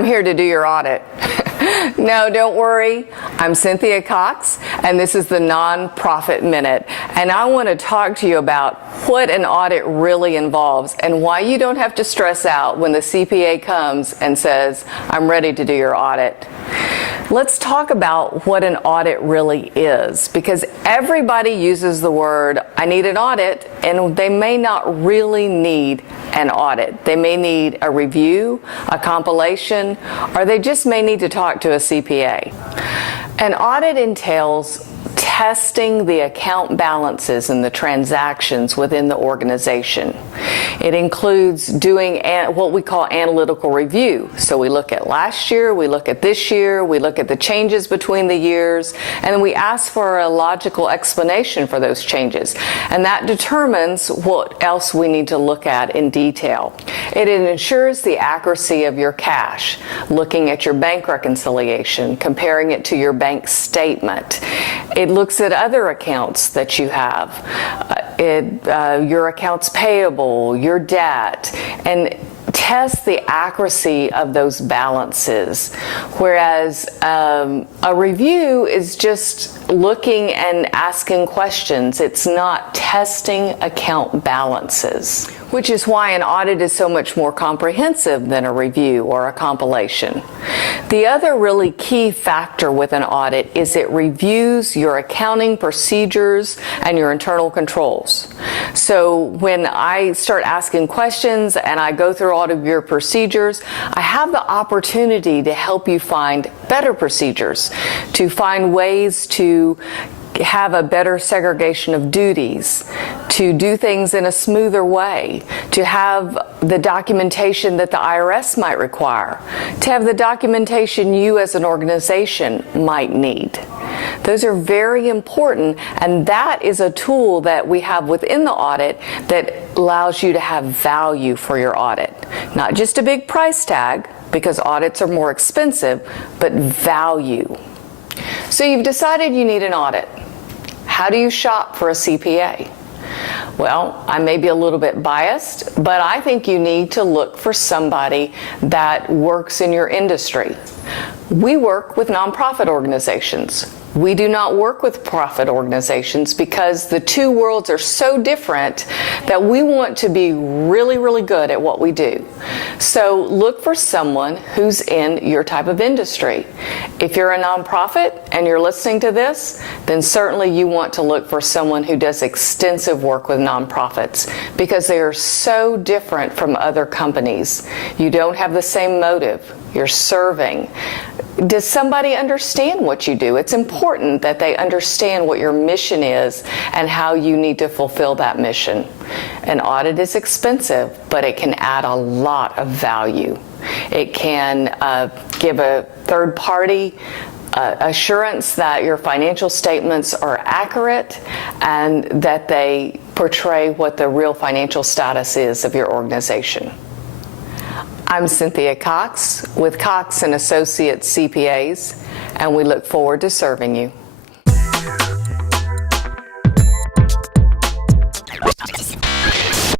I'm here to do your audit. No, don't worry. I'm Cynthia Cox, and this is the Nonprofit Minute. And I want to talk to you about what an audit really involves and why you don't have to stress out when the CPA comes and says, I'm ready to do your audit. Let's talk about what an audit really is, because everybody uses the word, I need an audit, and they may not really need an audit. They may need a review, a compilation, or they just may need to talk to a CPA. An audit entails testing the account balances and the transactions within the organization. It includes doing what we call analytical review. So we look at last year, we look at this year, we look at the changes between the years, and then we ask for a logical explanation for those changes. And that determines what else we need to look at in detail. It ensures the accuracy of your cash, looking at your bank reconciliation, comparing it to your bank statement. It looks at other accounts that you have, your accounts payable, your debt, and test the accuracy of those balances. Whereas a review is just looking and asking questions. It's not testing account balances, which is why an audit is so much more comprehensive than a review or a compilation. The other really key factor with an audit is it reviews your accounting procedures and your internal controls. So when I start asking questions and I go through all of your procedures, I have the opportunity to help you find better procedures, to find ways to have a better segregation of duties, to do things in a smoother way, to have the documentation that the IRS might require, to have the documentation you as an organization might need. Those are very important, and that is a tool that we have within the audit that allows you to have value for your audit. Not just a big price tag, because audits are more expensive, but value. So you've decided you need an audit. How do you shop for a CPA? Well, I may be a little bit biased, but I think you need to look for somebody that works in your industry. We work with nonprofit organizations. We do not work with profit organizations because the two worlds are so different that we want to be really, really good at what we do. So look for someone who's in your type of industry. If you're a nonprofit and you're listening to this, then certainly you want to look for someone who does extensive work with nonprofits because they are so different from other companies. You don't have the same motive. You're serving. Does somebody understand what you do? It's important that they understand what your mission is and how you need to fulfill that mission. An audit is expensive, but it can add a lot of value. It can give a third party assurance that your financial statements are accurate and that they portray what the real financial status is of your organization. I'm Cynthia Cox with Cox and Associates CPAs, and we look forward to serving you.